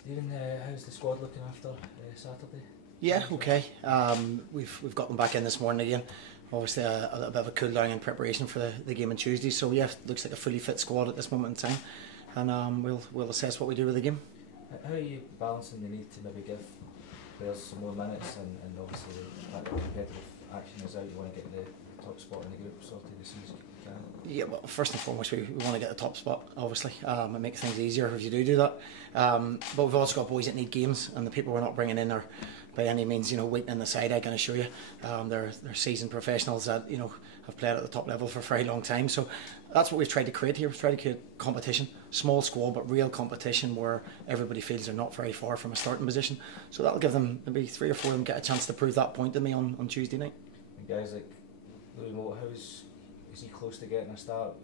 Stephen, how's the squad looking after Saturday? Yeah, okay. We've got them back in this morning again. Obviously a bit of a cool down in preparation for the game on Tuesday. So yeah, looks like a fully fit squad at this moment in time, and we'll assess what we do with the game. How are you balancing the need to maybe give players some more minutes and obviously that competitive action is out? You want to get the top spot in the group sorted as soon as you can? Yeah, well, first and foremost, we want to get the top spot, obviously. It makes things easier if you do that. But we've also got boys that need games, and the people we're not bringing in are by any means, waiting in the side. I can assure you, they're seasoned professionals that have played at the top level for a very long time. So that's what we've tried to create here. We've tried to create competition, small squad, but real competition where everybody feels they're not very far from a starting position. So that'll give them maybe 3 or 4 of them get a chance to prove that point to me on Tuesday night. And guys like Louis Moult, is he close to getting a start?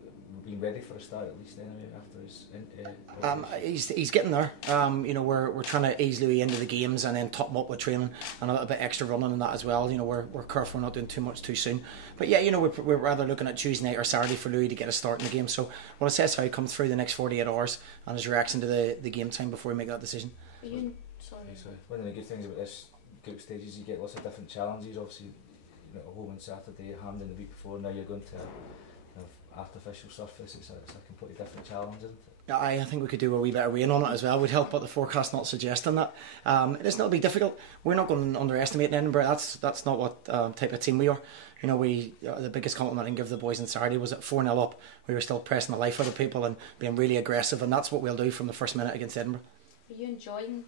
Being ready for a start at least anyway after his he's getting there. We're trying to ease Louis into the games and then top him up with training and a little bit extra running and that as well. We're careful we're not doing too much too soon. But yeah, we're rather looking at Tuesday night or Saturday for Louis to get a start in the game. So we'll assess how he comes through the next 48 hours and his reaction to the game time before we make that decision. Sorry. One of the good things about this group stage is you get lots of different challenges. Obviously, home on Saturday, Hampden the week before. Now you're going to artificial surface. It's a completely different challenge, isn't it? I think we could do a wee bit of rain on it as well would help, but the forecast not suggesting that. It's not be difficult. We're not going to underestimate Edinburgh. That's not what type of team we are. The biggest compliment I can give the boys on Saturday was at 4-0 up. We were still pressing the life out of people and being really aggressive, and that's what we'll do from the first minute against Edinburgh. Are you enjoying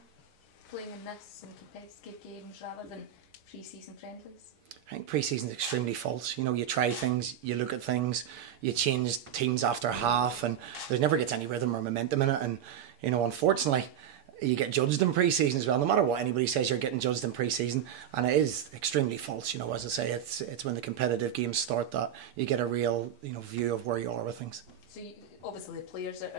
playing in this and competitive games rather than pre-season friendlies? I think pre-season is extremely false. You try things, you look at things, you change teams after half, and there never gets any rhythm or momentum in it. And unfortunately, you get judged in pre-season as well. No matter what anybody says, you're getting judged in pre-season, and it is extremely false. As I say, it's when the competitive games start that you get a real view of where you are with things. So obviously, the players are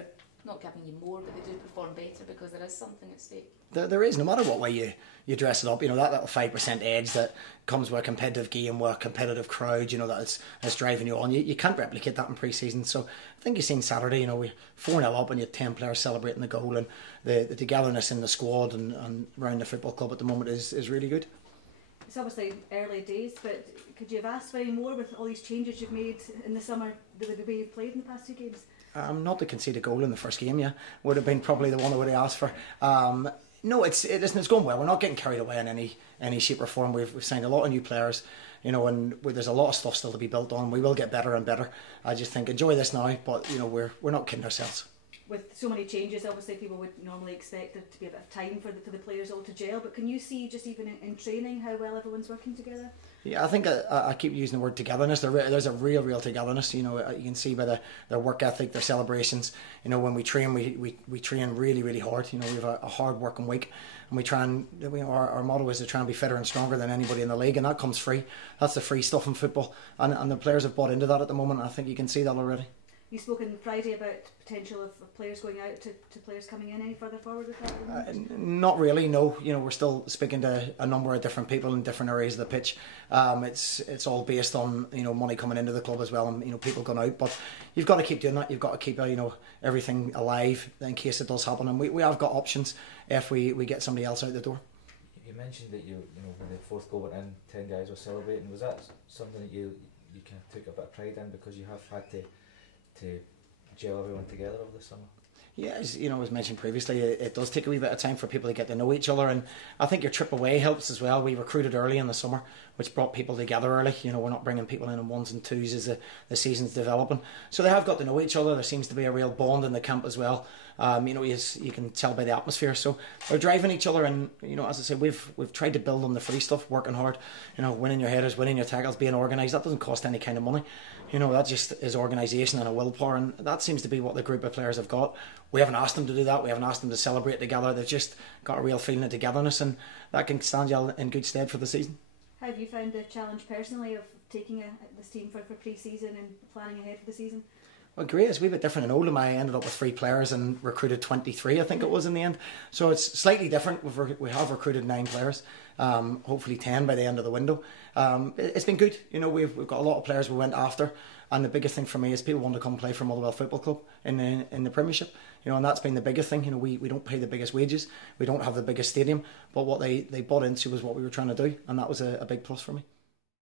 not giving you more, but they do perform better because there is something at stake. There is, no matter what way you dress it up, that little 5% edge that comes with a competitive game, with a competitive crowd, that it's driving you on. You can't replicate that in pre-season. So I think you've seen Saturday, we 4-0 up and you had 10 players celebrating the goal, and the togetherness in the squad and around the football club at the moment is really good. It's obviously early days, but could you have asked for any more with all these changes you've made in the summer, the way you've played in the past 2 games? Not to concede a goal in the first game, would have been probably the one I would have asked for. No, it's going well. We're not getting carried away in any shape or form. We've signed a lot of new players, and there's a lot of stuff still to be built on. We will get better and better. I just think enjoy this now, but we're not kidding ourselves. With so many changes, obviously people would normally expect there to be a bit of time for the players all to gel. But can you see just even in training how well everyone's working together? Yeah, I think I keep using the word togetherness. There's a real togetherness. You can see by their work ethic, their celebrations. When we train, we train really hard. We have a hard working week, and we try and our motto is to try and be fitter and stronger than anybody in the league, and that comes free. That's the free stuff in football, and the players have bought into that at the moment. And I think you can see that already. You spoke on Friday about potential of players going out to players coming in. Any further forward with that? Not really, no. We're still speaking to a number of different people in different areas of the pitch. It's all based on money coming into the club as well, and people going out. But you've got to keep doing that. You've got to keep everything alive in case it does happen. And we have got options if we get somebody else out the door. You mentioned that when the fourth goal went in, 10 guys were celebrating. Was that something that you kind of took a bit of pride in because you have had to gel everyone together over the summer? Yeah, as was mentioned previously, it does take a wee bit of time for people to get to know each other, and I think your trip away helps as well. We recruited early in the summer, which brought people together early. We're not bringing people in 1s and 2s as the season's developing, so they have got to know each other. There seems to be a real bond in the camp as well. You can tell by the atmosphere, so they're driving each other, and as I say, we've tried to build on the free stuff, working hard, winning your headers, winning your tackles, being organised. That doesn't cost any kind of money. That just is organisation and a willpower, and that seems to be what the group of players have got. We haven't asked them to do that. We haven't asked them to celebrate together. They've just got a real feeling of togetherness, and that can stand you in good stead for the season. How have you found the challenge personally of taking this team for pre-season and planning ahead for the season? Well, great. It's a wee bit different in Oldham. I ended up with 3 players and recruited 23, I think it was in the end. So it's slightly different. We have recruited 9 players, hopefully 10 by the end of the window. It's been good. We've got a lot of players we went after. And the biggest thing for me is people want to come play for Motherwell Football Club in the Premiership. You know, and that's been the biggest thing. You know, we don't pay the biggest wages, we don't have the biggest stadium, but what they bought into was what we were trying to do, and that was a big plus for me.